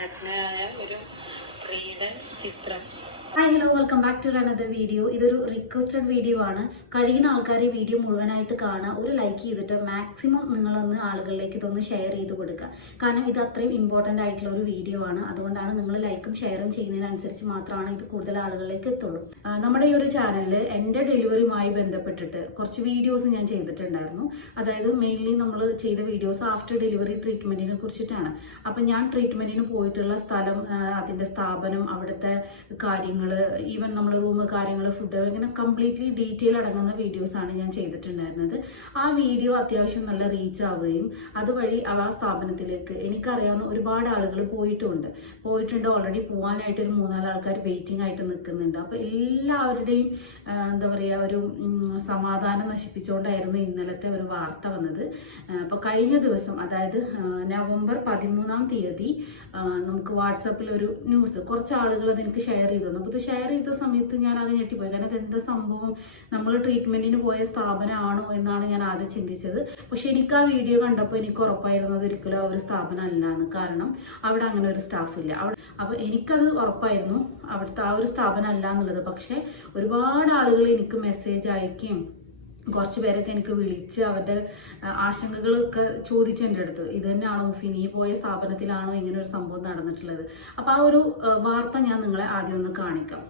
ഒരു ചിത്രം. Hi hello welcome back to another video ഇതൊരു റിക്വസ്റ്റഡ് വീഡിയോ ആണ്. കഴിയുന്ന ആൾക്കാർ ഈ വീഡിയോ മുഴുവനായിട്ട് കാണുക. ഒരു ലൈക്ക് ചെയ്തിട്ട് മാക്സിമം നിങ്ങളൊന്ന് ആളുകളിലേക്ക് ഇതൊന്ന് ഷെയർ ചെയ്ത് കൊടുക്കുക. കാരണം ഇത് അത്രയും ഇമ്പോർട്ടന്റ് ആയിട്ടുള്ള ഒരു വീഡിയോ ആണ്. അതുകൊണ്ടാണ് നിങ്ങൾ ലൈക്കും ഷെയറും ചെയ്യുന്നതിനനുസരിച്ച് മാത്രമാണ് ഇത് കൂടുതൽ ആളുകളിലേക്ക് എത്തുള്ളൂ. നമ്മുടെ ഈ ഒരു ചാനലിൽ എന്റെ ഡെലിവറിയുമായി ബന്ധപ്പെട്ടിട്ട് കുറച്ച് വീഡിയോസ് ഞാൻ ചെയ്തിട്ടുണ്ടായിരുന്നു. അതായത് മെയിൻലി നമ്മൾ ചെയ്ത വീഡിയോസ് ആഫ്റ്റർ ഡെലിവറി ട്രീറ്റ്മെന്റിനെ കുറിച്ചിട്ടാണ്. അപ്പം ഞാൻ ട്രീറ്റ്മെന്റിന് പോയിട്ടുള്ള സ്ഥലം അതിന്റെ സ്ഥാപനം അവിടുത്തെ കാര്യങ്ങൾ ഈവൻ നമ്മൾ റൂം കാര്യങ്ങൾ ഫുഡ് ഇങ്ങനെ കംപ്ലീറ്റ്ലി ഡീറ്റെയിൽ അടങ്ങുന്ന വീഡിയോസാണ് ഞാൻ ചെയ്തിട്ടുണ്ടായിരുന്നത്. ആ വീഡിയോ അത്യാവശ്യം നല്ല റീച്ച് ആവുകയും അതുവഴി ആ സ്ഥാപനത്തിലേക്ക് എനിക്കറിയാവുന്ന ഒരുപാട് ആളുകൾ പോയിട്ടുണ്ട്. പോയിട്ടുണ്ട് ഓൾറെഡി പോകാനായിട്ട് ഒരു മൂന്നാൽ ആൾക്കാർ വെയിറ്റിംഗ് ആയിട്ട് നിൽക്കുന്നുണ്ട്. അപ്പോൾ എല്ലാവരുടെയും എന്താ പറയുക ഒരു സമാധാനം നശിപ്പിച്ചുകൊണ്ടായിരുന്നു ഇന്നലത്തെ ഒരു വാർത്ത വന്നത്. അപ്പോൾ കഴിഞ്ഞ ദിവസം അതായത് നവംബർ പതിമൂന്നാം തീയതി നമുക്ക് വാട്സാപ്പിൽ ഒരു ന്യൂസ് കുറച്ച് ആളുകൾ അതെനിക്ക് ഷെയർ ചെയ്തു തന്നു. അപ്പോൾ ഇത് ഷെയർ ചെയ്ത സമയത്ത് ഞാൻ അത് ഞെട്ടിപ്പോയി. കാരണം എന്താ സംഭവം? നമ്മൾ ട്രീറ്റ്മെന്റിന് പോയ സ്ഥാപനമാണോ എന്നാണ് ഞാൻ ആദ്യം ചിന്തിച്ചത്. പക്ഷെ എനിക്ക് ആ വീഡിയോ കണ്ടപ്പോൾ എനിക്ക് ഉറപ്പായിരുന്നു അത് ഒരിക്കലും ആ ഒരു സ്ഥാപനം അല്ലാന്ന് കാരണം അവിടെ അങ്ങനെ ഒരു സ്റ്റാഫ് ഇല്ല. അവിടെ അപ്പോൾ എനിക്കത് ഉറപ്പായിരുന്നു അവിടുത്തെ ആ ഒരു സ്ഥാപനം അല്ല എന്നുള്ളത്. പക്ഷെ ഒരുപാട് ആളുകൾ എനിക്ക് മെസ്സേജ് അയക്കുകയും കുറച്ച് പേരൊക്കെ എനിക്ക് വിളിച്ച് അവരുടെ ആശങ്കകളൊക്കെ ചോദിച്ചു എന്റെ അടുത്ത്. ഇത് തന്നെയാണോ മുഫി നീ പോയ സ്ഥാപനത്തിലാണോ ഇങ്ങനെ ഒരു സംഭവം നടന്നിട്ടുള്ളത്? അപ്പോൾ ആ ഒരു വാർത്ത ഞാൻ നിങ്ങളെ ആദ്യം ഒന്ന് കാണിക്കാം.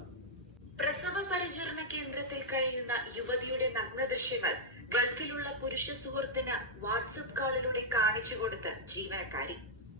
പ്രസവ പരിചരണ കേന്ദ്രത്തിൽ കഴിയുന്ന യുവതിയുടെ നഗ്ന ദൃശ്യങ്ങൾ ഗൾഫിലുള്ള പുരുഷ സുഹൃത്തിന് വാട്സപ്പ് കാളിലൂടെ കാണിച്ചു കൊടുത്ത ജീവനക്കാരി.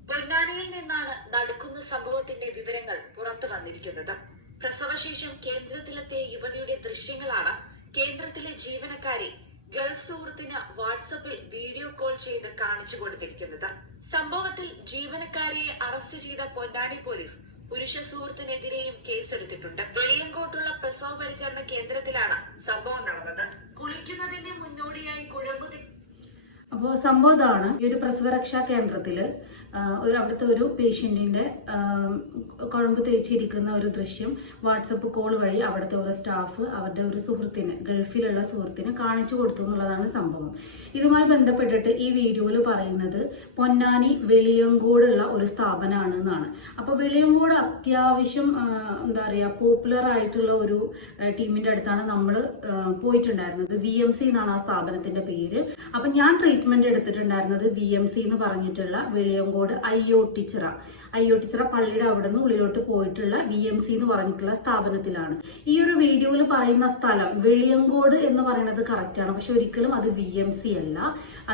പൊന്നാനിയിൽ നിന്നാണ് നടക്കുന്ന സംഭവത്തിന്റെ വിവരങ്ങൾ പുറത്തു വന്നിരിക്കുന്നത്. പ്രസവശേഷം കേന്ദ്രത്തിലെത്തിയ യുവതിയുടെ ദൃശ്യങ്ങളാണ് കേന്ദ്രത്തിലെ ജീവനക്കാരെ ഗൾഫ് സുഹൃത്തിന് വാട്സപ്പിൽ വീഡിയോ കോൾ ചെയ്ത് കാണിച്ചു കൊടുത്തിരിക്കുന്നത്. സംഭവത്തിൽ ജീവനക്കാരിയെ അറസ്റ്റ് ചെയ്ത പൊന്നാനി പോലീസ് പുരുഷ സുഹൃത്തിനെതിരെയും കേസെടുത്തിട്ടുണ്ട്. വെളിയങ്കോട്ടുള്ള പ്രസവ പരിചരണ കേന്ദ്രത്തിലാണ് സംഭവം നടന്നത്. കുളിക്കുന്നതിന്റെ തി- അപ്പോൾ സംഭവം ഇതാണ്. ഈ ഒരു പ്രസവരക്ഷാ കേന്ദ്രത്തിൽ ഒരു അവിടുത്തെ ഒരു പേഷ്യന്റിന്റെ കുഴമ്പ് തേച്ചിരിക്കുന്ന ഒരു ദൃശ്യം വാട്സപ്പ് കോൾ വഴി അവിടുത്തെ ഒരു സ്റ്റാഫ് അവരുടെ ഒരു സുഹൃത്തിന് ഗൾഫിലുള്ള സുഹൃത്തിന് കാണിച്ചു കൊടുത്തു എന്നുള്ളതാണ് സംഭവം. ഇതുമായി ബന്ധപ്പെട്ടിട്ട് ഈ വീഡിയോയിൽ പറയുന്നത് പൊന്നാനി വെളിയങ്കോടുള്ള ഒരു സ്ഥാപനമാണ് എന്നാണ്. അപ്പോൾ വെളിയങ്കോട് അത്യാവശ്യം എന്താ പറയുക പോപ്പുലർ ആയിട്ടുള്ള ഒരു ടീമിന്റെ അടുത്താണ് നമ്മൾ പോയിട്ടുണ്ടായിരുന്നത്. വി എം സി എന്നാണ് ആ സ്ഥാപനത്തിന്റെ പേര്. അപ്പൊ ഞാൻ ട്രീറ്റ്മെന്റ് എടുത്തിട്ടുണ്ടായിരുന്നത് വി എം സി എന്ന് പറഞ്ഞിട്ടുള്ള വെളിയങ്കോട് ഒ ടീച്ചറ ഒ ടീച്ചറ പള്ളിയുടെ അവിടെ നിന്ന് ഉള്ളിലോട്ട് പോയിട്ടുള്ള വി എം സി എന്ന് പറഞ്ഞിട്ടുള്ള സ്ഥാപനത്തിലാണ്. ഈ ഒരു വീഡിയോയിൽ പറയുന്ന സ്ഥലം വെളിയങ്കോട് എന്ന് പറയുന്നത് കറക്റ്റ് ആണ്. പക്ഷെ ഒരിക്കലും അത് വി എം സി അല്ല.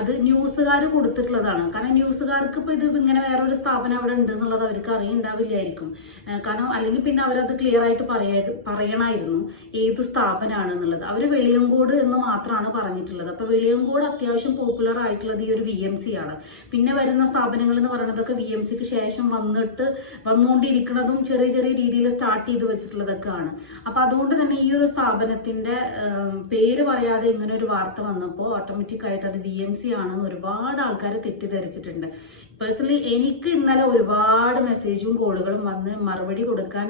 അത് ന്യൂസുകാർ കൊടുത്തിട്ടുള്ളതാണ്. കാരണം ന്യൂസുകാർക്ക് ഇപ്പൊ ഇത് ഇങ്ങനെ വേറൊരു സ്ഥാപനം അവിടെ ഉണ്ട് എന്നുള്ളത് അവർക്ക് അറിയുണ്ടാവില്ലായിരിക്കും. കാരണം അല്ലെങ്കിൽ പിന്നെ അവരത് ക്ലിയർ ആയിട്ട് പറയാ പറയണമായിരുന്നു ഏത് സ്ഥാപനമാണ് എന്നുള്ളത് അവർ വെളിയങ്കോട് എന്ന് മാത്രമാണ് പറഞ്ഞിട്ടുള്ളത്. അപ്പൊ വെളിയങ്കോട് അത്യാവശ്യം പോപ്പുലർ ആയിട്ടുള്ളത് ഈ ഒരു വി എം സി ആണ്. പിന്നെ വരുന്ന സ്ഥാപനങ്ങൾ എന്ന് പറയുന്നതൊക്കെ വി എം സിക്ക് ശേഷം വന്നിട്ട് വന്നുകൊണ്ടിരിക്കുന്നതും ചെറിയ ചെറിയ രീതിയിൽ സ്റ്റാർട്ട് ചെയ്ത് വെച്ചിട്ടുള്ളതൊക്കെ ആണ്. അപ്പൊ അതുകൊണ്ട് തന്നെ ഈ ഒരു സ്ഥാപനത്തിന്റെ പേര് പറയാതെ ഇങ്ങനെ ഒരു വാർത്ത വന്നപ്പോൾ ഓട്ടോമാറ്റിക് ആയിട്ട് അത് വി എം സി ആണെന്ന് ഒരുപാട് ആൾക്കാർ തെറ്റിദ്ധരിച്ചിട്ടുണ്ട്. പേഴ്സണലി എനിക്ക് ഇന്നലെ ഒരുപാട് മെസ്സേജും കോളുകളും വന്ന് മറുപടി കൊടുക്കാൻ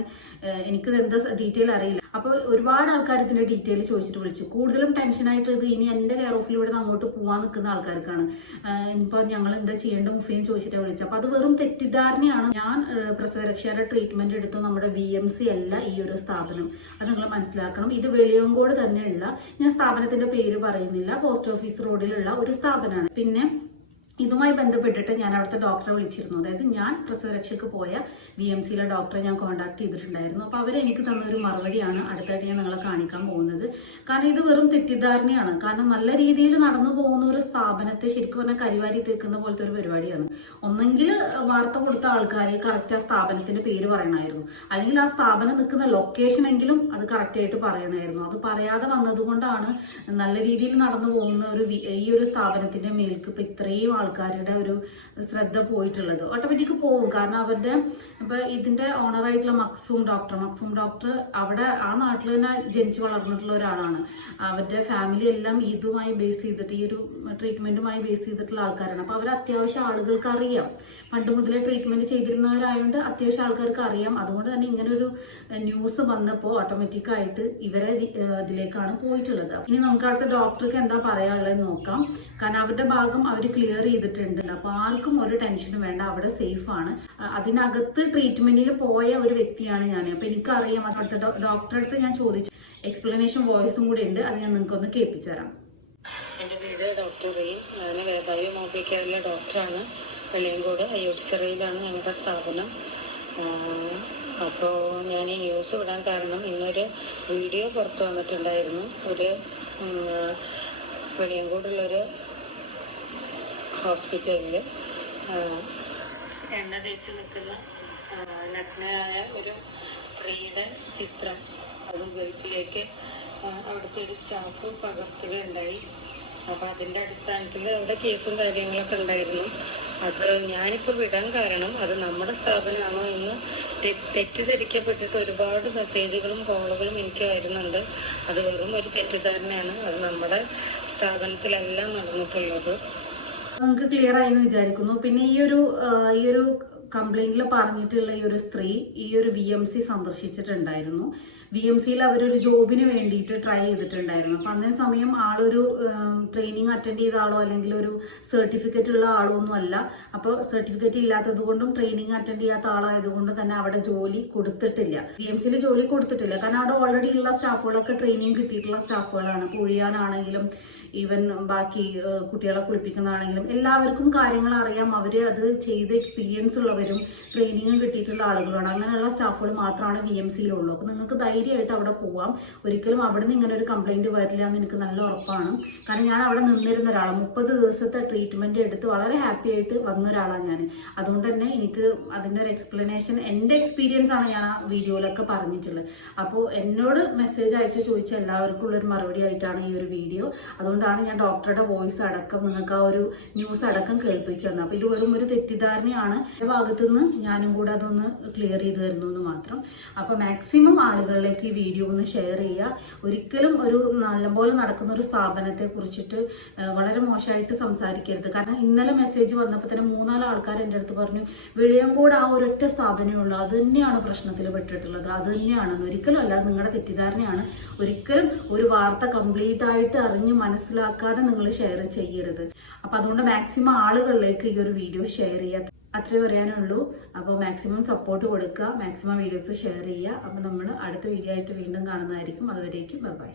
എനിക്ക് എനിക്കിത് എന്താ ഡീറ്റെയിൽ അറിയില്ല. അപ്പോൾ ഒരുപാട് ആൾക്കാർ ഇതിന്റെ ഡീറ്റെയിൽ ചോദിച്ചിട്ട് വിളിച്ചു. കൂടുതലും ടെൻഷനായിട്ട് ഇത് ഇനി എന്റെ കെയർ ഓഫിലൂടെ അങ്ങോട്ട് പോകാൻ നിൽക്കുന്ന ആൾക്കാർക്കാണ്. ഇനിയിപ്പോ ഞങ്ങൾ എന്താ ചെയ്യേണ്ട മുഫേന്ന് ചോദിച്ചിട്ട് വിളിച്ചത്. അപ്പോൾ അത് വെറും തെറ്റിദ്ധാരണയാണ്. ഞാൻ പ്രസവരക്ഷയുടെ ട്രീറ്റ്മെന്റ് എടുത്തു നമ്മുടെ വി എം സി അല്ല ഈ ഒരു സ്ഥാപനം. അത് നിങ്ങൾ മനസ്സിലാക്കണം. ഇത് വെളിയങ്കോട് തന്നെയുള്ള ഞാൻ സ്ഥാപനത്തിന്റെ പേര് പറയുന്നില്ല പോസ്റ്റ് ഓഫീസ് റോഡിലുള്ള ഒരു സ്ഥാപനമാണ്. പിന്നെ ഇതുമായി ബന്ധപ്പെട്ടിട്ട് ഞാൻ അവിടുത്തെ ഡോക്ടറെ വിളിച്ചിരുന്നു. അതായത് ഞാൻ പ്രസവരക്ഷയ്ക്ക് പോയ വി എം സിയിലെ ഡോക്ടറെ ഞാൻ കോൺടാക്ട് ചെയ്തിട്ടുണ്ടായിരുന്നു. അപ്പോൾ അവർ എനിക്ക് തന്ന ഒരു മറുപടിയാണ് അടുത്തായിട്ട് ഞാൻ നിങ്ങളെ കാണിക്കാൻ പോകുന്നത്. കാരണം ഇത് വെറും തെറ്റിദ്ധാരണയാണ്. കാരണം നല്ല രീതിയിൽ നടന്നു പോകുന്ന ഒരു സ്ഥാപനത്തെ ശരിക്കും പറഞ്ഞാൽ കരിവാരി തീർക്കുന്ന പോലത്തെ ഒരു പരിപാടിയാണ്. ഒന്നെങ്കിൽ വാർത്ത കൊടുത്ത ആൾക്കാർ കറക്റ്റ് ആ സ്ഥാപനത്തിന്റെ പേര് പറയണമായിരുന്നു. അല്ലെങ്കിൽ ആ സ്ഥാപനം നിൽക്കുന്ന ലൊക്കേഷൻ എങ്കിലും അത് കറക്റ്റായിട്ട് പറയണമായിരുന്നു. അത് പറയാതെ വന്നതുകൊണ്ടാണ് നല്ല രീതിയിൽ നടന്നു പോകുന്ന ഒരു ഈ ഒരു സ്ഥാപനത്തിന്റെ മേൽക്ക് ഇപ്പൊ ഇത്രയും ആൾക്കാരുടെ ഒരു ശ്രദ്ധ പോയിട്ടുള്ളത്. ഓട്ടോമാറ്റിക് പോകും കാരണം അവരുടെ ഇപ്പൊ ഇതിന്റെ ഓണറായിട്ടുള്ള മക്സൂം ഡോക്ടർ മക്സൂം ഡോക്ടർ അവിടെ ആ നാട്ടിൽ തന്നെ ജനിച്ചു വളർന്നിട്ടുള്ള ഒരാളാണ്. അവരുടെ ഫാമിലി എല്ലാം ഇതുമായി ബേസ് ചെയ്തിട്ട് ഈ ഒരു ട്രീറ്റ്മെന്റുമായി ബേസ് ചെയ്തിട്ടുള്ള ആൾക്കാരാണ്. അപ്പൊ അവർ അത്യാവശ്യം ആളുകൾക്ക് അറിയാം. പണ്ട് മുതലേ ട്രീറ്റ്മെന്റ് ചെയ്തിരുന്നവരായതുകൊണ്ട് അത്യാവശ്യം ആൾക്കാർക്ക് അറിയാം. അതുകൊണ്ട് തന്നെ ഇങ്ങനെ ഒരു ന്യൂസ് വന്നപ്പോൾ ഓട്ടോമാറ്റിക് ആയിട്ട് ഇവരെ ഇതിലേക്കാണ് പോയിട്ടുള്ളത്. ഇനി നമുക്ക് അടുത്ത ഡോക്ടർക്ക് എന്താ പറയാനുള്ളത് നോക്കാം. കാരണം അവരുടെ ഭാഗം അവർ ക്ലിയർ ചെയ്തിട്ടുണ്ട്. അപ്പോൾ ആർക്കും ഒരു ടെൻഷനും വേണ്ട. അവിടെ സേഫ് ആണ്. അതിനകത്ത് ട്രീറ്റ്മെന്റിന് പോയ ഒരു വ്യക്തിയാണ് ഞാൻ അപ്പോൾ എനിക്കറിയാം. അവിടുത്തെ ഡോക്ടറെ അടുത്ത് ഞാൻ ചോദിച്ചു. എക്സ്പ്ലനേഷൻ വോയിസും കൂടി ഉണ്ട്. അത് ഞാൻ നിങ്ങൾക്ക് ഒന്ന് കേൾപ്പിച്ചു തരാം. എന്റെ പേര് ഡോക്ടർ റീം ഞാൻ വേദായു മോബി കെയറിലെ ഡോക്ടറാണ് വെള്ളിയങ്കോട് അയോട്ടിച്ചിറയിലാണ് ഞങ്ങളുടെ സ്ഥാപനം. അപ്പോൾ ഞാൻ ഈ ന്യൂസ് വിടാൻ കാരണം ഇന്നൊരു വീഡിയോ പുറത്തു വന്നിട്ടുണ്ടായിരുന്നു. ഒരു വെളിയങ്കോടുള്ളൊരു ഹോസ്പിറ്റലിൽ എണ്ണ തേച്ച് നിൽക്കുന്ന നഗ്നയായ ഒരു സ്ത്രീയുടെ ചിത്രം അത് ഗൾഫിലേക്ക് അവിടുത്തെ ഒരു സ്റ്റാഫ് പകർത്തുകയുണ്ടായി അപ്പോൾ അതിന്റെ അടിസ്ഥാനത്തിൽ അവിടെ കേസും കാര്യങ്ങളൊക്കെ ഉണ്ടായിരുന്നു. അത് ഞാനിപ്പോൾ വിടാൻ കാരണം അത് നമ്മുടെ സ്ഥാപനമാണോ എന്ന് തെറ്റിദ്ധരിക്കപ്പെട്ടിട്ട് ഒരുപാട് മെസ്സേജുകളും കോളുകളും എനിക്ക് വരുന്നുണ്ട്. അത് വെറും ഒരു തെറ്റിദ്ധാരണയാണ്. അത് നമ്മുടെ സ്ഥാപനത്തിലല്ല നടന്നിട്ടുള്ളത്. നിങ്ങൾക്ക് ക്ലിയർ ആയി എന്ന് വിചാരിക്കുന്നു. പിന്നെ ഈ ഒരു ഈ ഒരു കംപ്ലൈന്റിൽ പറഞ്ഞിട്ടുള്ള ഈ ഒരു സ്ത്രീ ഈ ഒരു വി എം സി സന്ദർശിച്ചിട്ടുണ്ടായിരുന്നു. വി എം സിയിൽ അവരൊരു ജോബിന് വേണ്ടിയിട്ട് ട്രൈ ചെയ്തിട്ടുണ്ടായിരുന്നു. അപ്പം അന്നേ സമയം ആളൊരു ട്രെയിനിങ് അറ്റൻഡ് ചെയ്ത ആളോ അല്ലെങ്കിൽ ഒരു സർട്ടിഫിക്കറ്റ് ഉള്ള ആളോ ഒന്നും അല്ല. അപ്പോൾ സർട്ടിഫിക്കറ്റ് ഇല്ലാത്തത് കൊണ്ടും ട്രെയിനിങ് അറ്റൻഡ് ചെയ്യാത്ത ആളായതുകൊണ്ട് തന്നെ അവിടെ ജോലി കൊടുത്തിട്ടില്ല. വി എം സിയിൽ ജോലി കൊടുത്തിട്ടില്ല. കാരണം അവിടെ ഓൾറെഡി ഉള്ള സ്റ്റാഫുകളൊക്കെ ട്രെയിനിങ് കിട്ടിയിട്ടുള്ള സ്റ്റാഫുകളാണ്. ഇപ്പോൾ ഈവൻ ബാക്കി കുട്ടികളെ കുളിപ്പിക്കുന്നതാണെങ്കിലും എല്ലാവർക്കും കാര്യങ്ങൾ അറിയാം. അവർ അത് ചെയ്ത് എക്സ്പീരിയൻസ് ഉള്ളവരും ട്രെയിനിങ് കിട്ടിയിട്ടുള്ള ആളുകളാണ് അങ്ങനെയുള്ള സ്റ്റാഫുകൾ മാത്രമാണ് വി എം സിയിലുള്ളൂ അപ്പോൾ നിങ്ങൾക്ക് ധൈര്യമായിട്ട് അവിടെ പോവാം. ഒരിക്കലും അവിടെ നിന്ന് ഇങ്ങനെ ഒരു കംപ്ലൈന്റ് വരില്ല എന്ന് എനിക്ക് നല്ല ഉറപ്പാണ്. കാരണം ഞാൻ അവിടെ നിന്നിരുന്ന ഒരാളാണ് മുപ്പത് ദിവസത്തെ ട്രീറ്റ്മെന്റ് എടുത്ത് വളരെ ഹാപ്പി ആയിട്ട് വന്ന ഒരാളാണ് ഞാൻ അതുകൊണ്ട് തന്നെ എനിക്ക് അതിന്റെ ഒരു എക്സ്പ്ലനേഷൻ എന്റെ എക്സ്പീരിയൻസ് ആണ് ഞാൻ ആ വീഡിയോയിലൊക്കെ പറഞ്ഞിട്ടുള്ളത്. അപ്പോൾ എന്നോട് മെസ്സേജ് അയച്ച് ചോദിച്ച എല്ലാവർക്കും ഉള്ളൊരു മറുപടി ആയിട്ടാണ് ഈ ഒരു വീഡിയോ അതുകൊണ്ടാണ് ഞാൻ ഡോക്ടറുടെ വോയിസ് അടക്കം നിങ്ങൾക്ക് ആ ഒരു ന്യൂസ് അടക്കം കേൾപ്പിച്ചു തന്നത്. അപ്പോൾ ഇത് വെറും ഒരു തെറ്റിദ്ധാരണയാണ്. എന്റെ ഭാഗത്തുനിന്ന് ഞാനും കൂടെ അതൊന്ന് ക്ലിയർ ചെയ്ത് തരുന്നു എന്ന് മാത്രം. അപ്പോൾ മാക്സിമം ആളുകളിലേക്ക് ഈ വീഡിയോ ഒന്ന് ഷെയർ ചെയ്യുക. ഒരിക്കലും ഒരു നല്ലപോലെ നടക്കുന്ന ഒരു സ്ഥാപനത്തെ കുറിച്ചിട്ട് ആ, വളരെ മോശമായിട്ട് സംസാരിക്കരുത്. കാരണം ഇന്നലെ മെസ്സേജ് വന്നപ്പോൾ തന്നെ മൂന്നാൽ ആൾക്കാർ എന്റെ അടുത്ത് പറഞ്ഞു വെളിയങ്കോട് ആ ഒരൊറ്റ സ്ഥാപനമേ ഉള്ളൂ. അത് തന്നെയാണ് പ്രശ്നത്തിൽ പെട്ടിട്ടുള്ളത്. അത് തന്നെയാണെന്ന്. ഒരിക്കലും അല്ല നിങ്ങളുടെ തെറ്റിദ്ധാരണയാണ്. ഒരിക്കലും ഒരു വാർത്ത കംപ്ലീറ്റ് ആയിട്ട് അറിഞ്ഞ് മനസ്സിലാക്കാതെ നിങ്ങൾ ഷെയർ ചെയ്യരുത്. അപ്പൊ അതുകൊണ്ട് മാക്സിമം ആളുകളിലേക്ക് ഈ ഒരു വീഡിയോ ഷെയർ ചെയ്യാത്ത അത്രേ പറയാനുള്ളൂ. അപ്പോൾ മാക്സിമം സപ്പോർട്ട് കൊടുക്കുക. മാക്സിമം വീഡിയോസ് ഷെയർ ചെയ്യുക അപ്പോൾ നമ്മൾ അടുത്ത വീഡിയോ ആയിട്ട് വീണ്ടും കാണുന്നതായിരിക്കും. അതുവരേക്കും ബൈ